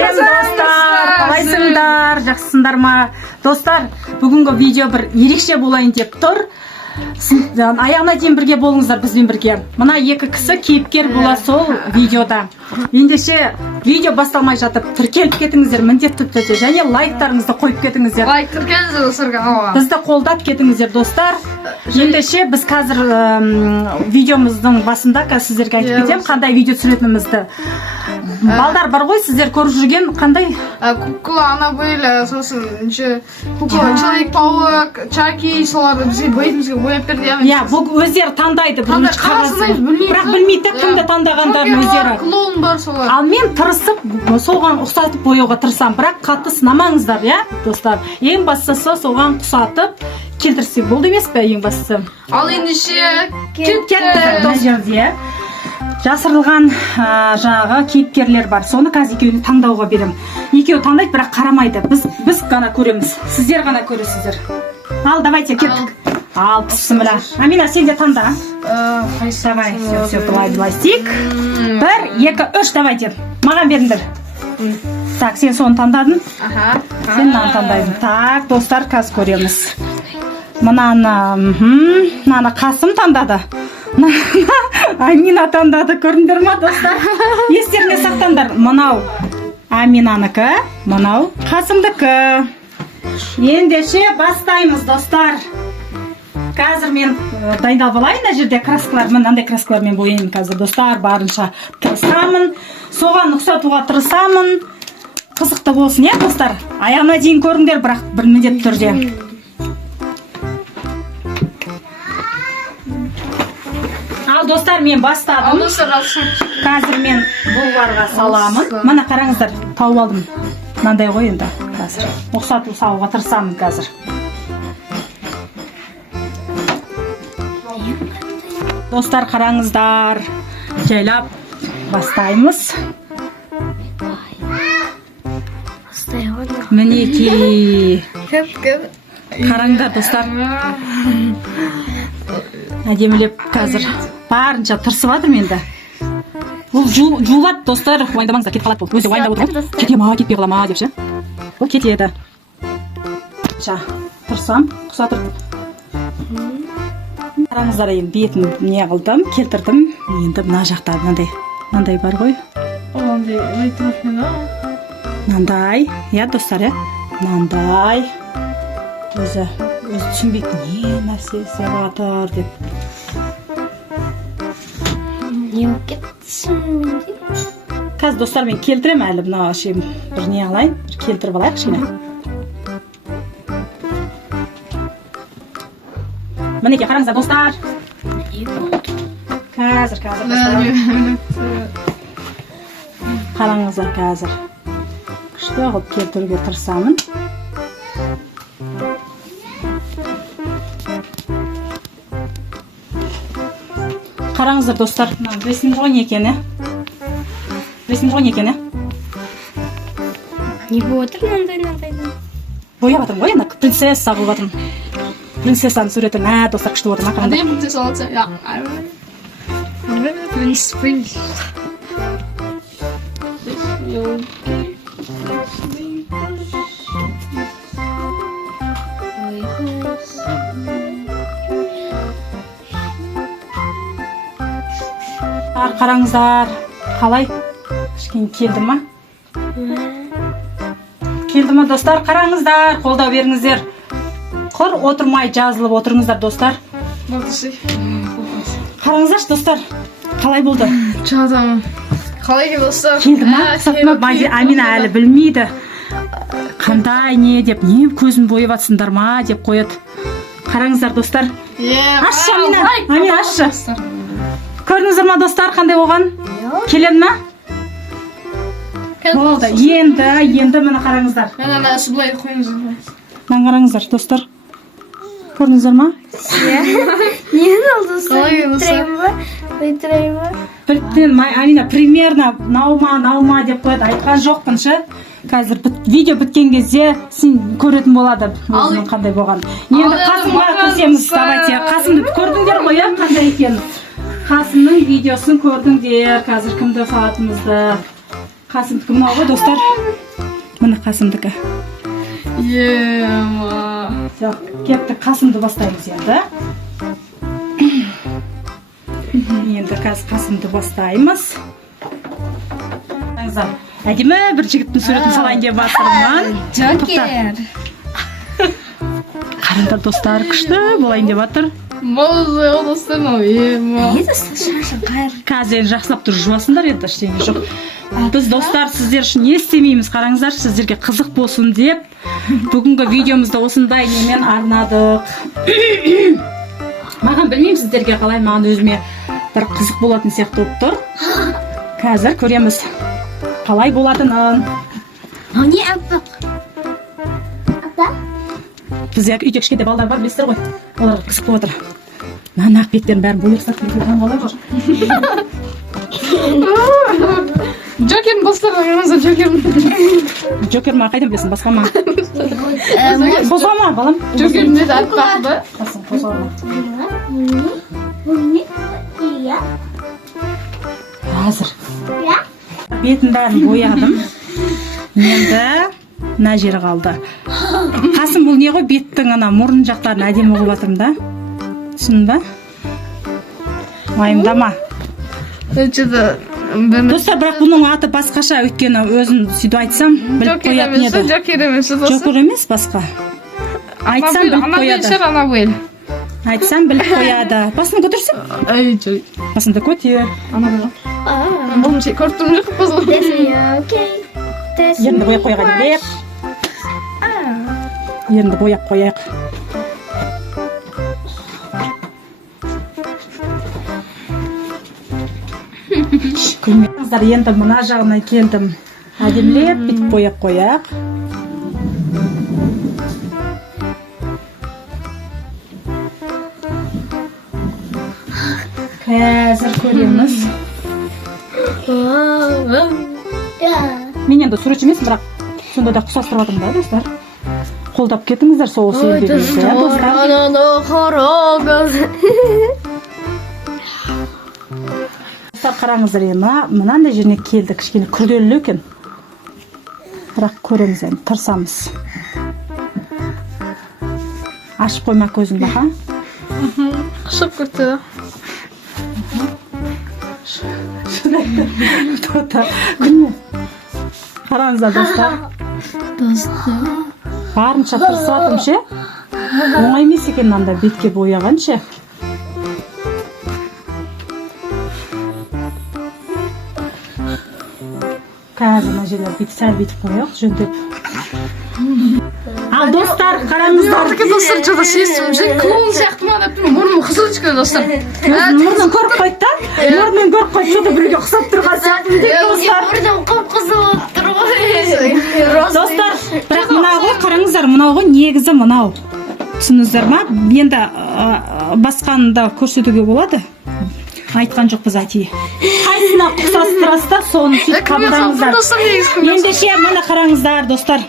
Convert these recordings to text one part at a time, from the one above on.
Сәлем достар, қалайсыңдар, жақсысыңдар ма? Достар, бүгінгі видео бір ерекше болайын деп тұр. Аяғына дейін бірге болыңыздар бізбен бірге. Мына екі кісі кейіпкер бола сол видеода. Ендеше видео басталмай жатып тіркеліп кетіңіздер міндетті түрде және лайктарыңызды қойып кетіңіздер. Лайк тіркеліңіздер достарға. Бізді қолдап кетіңіздер достар. Ендеше біз қазір видеомыздың басында сіздерге айтып кетемін қандай видео түсіретінімізді. Балдар бар ғой, сіздер көріп жүрген қандай? Кукла, Аннабель, сосын кукла, Человек-паук, Чаки, соларды бізге бетімізге бояп берді. Иә, бұл өздері таңдайды. Бірақ білмейді кімді таңдағандарын өздері. Клоун бар солар. Ал мен тырысып, соған ұқсатып бояуға тырысам, бірақ қатты сынамаңыздар, иә, достар. Ең бастысы соған ұқсатып келтірсек болды емес пе, ең бастысы. Ал ендеше кетті достар. Жасырылған жағы кейіпкерлер бар. Соны қазір екеуіне таңдауға берем. Екеуі таңдайды, бірақ қарамайды. Біз ғана көреміз. Сіздер ғана көресіздер. Ал, давайте кеттік. Ал, бісміллә. Амина, сен де таңда. Давай, все, былай істейік. 1, 2, 3, давайте. Маған беріңдер. Так, сен соны таңдадың. Сен мынаны таңдайсың. Так, достар, қазір көреміз. Мынаны Қасым таңдады. Амина таңдады, көрдіңдер ма, достар? Естеріне сақтаңдар. Мынау Аминанікі, мынау Қасымдікі. Ендеше бастаймыз, достар. Қазір мен дайындалып алайын, мына жерде краскалар, мынандай краскалармен бояймын қазір, достар, барынша тырысамын. Соған ұқсатуға тырысамын. Қызықты болсын, иә, достар? Аяғына дейін көріңдер, бірақ бір міндетті түрде. Ал, достар, мен бастадым. Қазір мен бұлварға саламын. Мына қараңыздар, тауып алдым. Мынандай ғой енді қазір. Ұқсату салуға тырысамын қазір. Достар, қараңыздар. Жайлап бастаймыз. Мінекей. Қараңдар, достар. Әдемілеп қазір барынша тырысып жатырмын енді. Бұл жуылады, достар, уайымдамаңыздар, кетіп қалады бұл. Өзі уайымдап отырмын. Кете ма, кетпей қала ма деп ше. Бұл кетеді. Тырысам, ұқсатып. Қараңыздар, енді бетін не қылдым, келтірдім. Енді мына жақта мынандай бар ғой. Мынандай, иә, достар, иә. Мынандай. Өзі түсінбейді, не нәрсесі батыр деп. Не болып кетсің менде? Қазір, достар, мен келтірем әлі мына шем бір не алайын, бір келтіріп алайық шыны. Мінеке, қараңыздар, достар. Қазір, достар. Қараңыздар, қазір. Күшті ғып келтіруге тырысамын. Қараңыздар, достар, білесіңдер ғой не екені? Не болып отыр мынандай? Бояп жатырмын ғой, енді принцесса болып жатырмын. Принцессаның суретін, достар, күшті болып жатырмын. Қандай принцесса алатса? Қараңыздар, қалай? Кішкене келді ма? Келді ма, достар? Қараңыздар, қолдау беріңіздер. Құр отырмай жазылып отырыңыздар, достар. Қараңыздаршы, достар. Қалай болды? Чадам. Қалай келді, достар? Келді ма? Амина әлі білмейді. Қандай не деп, не көзін бояп атсыңдар ма деп қояды. Қараңыздар, достар. Ашшы, Амина, ашшы. Көрдіңіздер ма, достар, қандай болған? Келем ма? Болды, енді мені қараңыздар. Мені сұлай қойыңыздар. Мені қараңыздар, достар. Көрдіңіздер ма? Нені алды, достар? Өйтірейм ба? Бірттен, Амина, примерно наума деп қойды, айтқан жоқпын ше. Қазір видео біткен кезде сен көретін болады өзінің қандай болған. Енді Қасымға көсеміз, давайте. Қасымды көрдіңдер ғой, қандай екен? Қасымның видеосын көрдіңдер, қазір кімді салатымызды. Қасымдікі мынау ғой достар. Міне Қасымдікі. Ема. Жоқ, кеттік Қасымды бастаймыз енді. Енді қазір Қасымды бастаймыз. Әдемі бір жігіттің суретін салайын деп жатырмын. Джокер. Қараңдар достар, күшті болайын деп жатыр. Молзы олыстырмау, ема. Не достар шашын қайыр. Қазір жақсылап тұрып жуасыңдар енді ештеңе жоқ. Біз достар сіздер үшін не істемейміз, қараңыздар, сіздерге қызық болсын деп бүгінгі видеомызды осындай немен арнадық. Маған білмеймін сіздерге қалай, маған өзіме бір қызық болатын сияқты болып тұр. Қазір көреміз қалай болатынын. Не аппақ? Апа? Бізде үйде кішкентай балалар бар, білесіздер ғой. Оларға қызық болып жатыр. Мына ақ беттерін бәрін бояқсақ қалай жүр. Джокерін бастырыңыз, Джокерін. Джокер ма қайдан білесің, басқа ма? Қозғама, балам. Джокерін деді айтпақты. Қозғама. Қазір бетін бәрін боядым. Енді мына жері қалды. Қасым, бұл не ғой, беттің ана мұрын жақтарын әдемі қылып жатырмын да. Түсіндің ба? Уайымдама. Достар, бірақ бұның аты басқаша, өйткені өзін сөйтіп айтсам біліп қоятын еді. Джокер емес, Джокер емес, басқа. Айтсам біліп қояды. Анабель. Айтсам біліп қояды. Басын көтерсің? Ай, жой. Басынды көтер. Бұл ше, көрттім жоқ бұзыл. Ерінді бояп қойға деп. Ерінді бояп қояқ. Күлмеңіздер, енді мына жағына келдім. Әдемілеп бүйтіп бояп қояқ. Қазір көреміз. Мен енді суретші емеспін, бірақ сонда да құсастырып жатырмын да, достар. Қолдап кетіңіздер сол сөйлегенізді, достар. Достар, қараңыздар, мынандай жеріне келді, кішкене күрделі екен. Бірақ көреміз енді, тырысамыз. Ашып қойма көзін бақа. Қышып көрті. Күнне. Қараңыздар, достар. Барынша тырысатым ше. Оңай емес екен мында бетке бояған ше. Қазір мына жерлер сәл бүйтіп қояқ, жөндеп. Ал достар, қараңыздар. Достар, жода шестім. Жен клоун сияқты ма деп тұрмын. Мұрным қызылышқа, достар. Мұрнын көріп қойды да? Мұрнын көріп қойды, жода біреуге ұқсап тұрған сияқты. Достар, Мұрным қып-қызыл болып тұр ғой. достар, бірақ мынау ғой, қараңыздар, мынау ғой, негізі мынау. Түсініңіздер ма? Енді басқаны да көрсетуге болады. Айтқан жоқпыз әтейі. Қайсына ұқсастырасыздар, соны сөйтіп қабылдаңыздар. Ендеше мына қараңыздар, достар.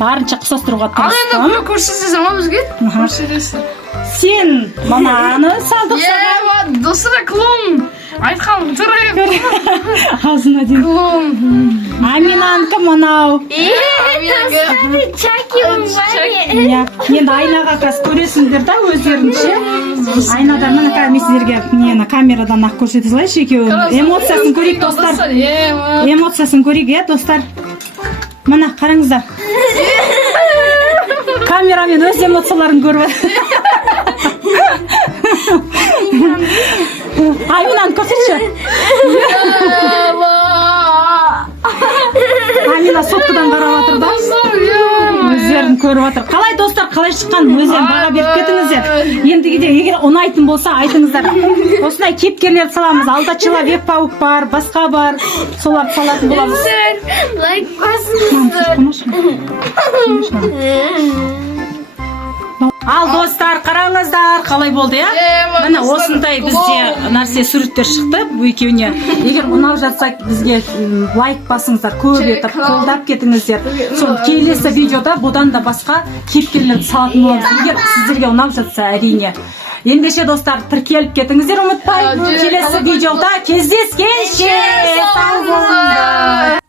Барынша ұқсастыруға Ал енді тырыстым. бұны көрсетесің ма бізге? Көрсетесің. Сен мынаны салдық саған. Достар, клоун. Айтқан тұрайып. Азына дейін. Клоун. Аминанкі мынау. Чаки Иә, енді айнаға қас көресіңдер да өздерінше. Айнада мына мен сіздерге камерадан ақ көрсете салайыншы екеуін. Эмоциясын көрейік, достар. Эмоциясын көрейік, иә, достар. Мына, қараңыздар. Камерамен өз эмоцияларын көріп. Аминаны көрсетші. Амина соткадан қарап жатыр да. Өздерін көріп жатыр. Қалай достар, қалай шыққан? Өздерін баға беріп кетіңіздер. Ендігіде егер ұнайтын болса айтыңыздар. Осындай кейіпкерлерді саламыз. Алда Человек-паук бар, басқа бар. Соларды салатын боламыз. Лайк басыңыздар. Ал достар, қараңыздар, қалай болды, иә? Міне осындай бізде нәрсе суреттер шықты bu екеуіне. Егер ұнап жатса бізге лайк басыңыздар, көп етіп қолдап кетіңіздер. Сол келесі видеода бұдан да басқа кейіпкерлерді салатын боламыз. Егер сіздерге ұнап жатса, әрине. Ендеше достар, тіркеліп кетіңіздер, ұмытпай. Келесі видеода кездескенше сау болыңыздар.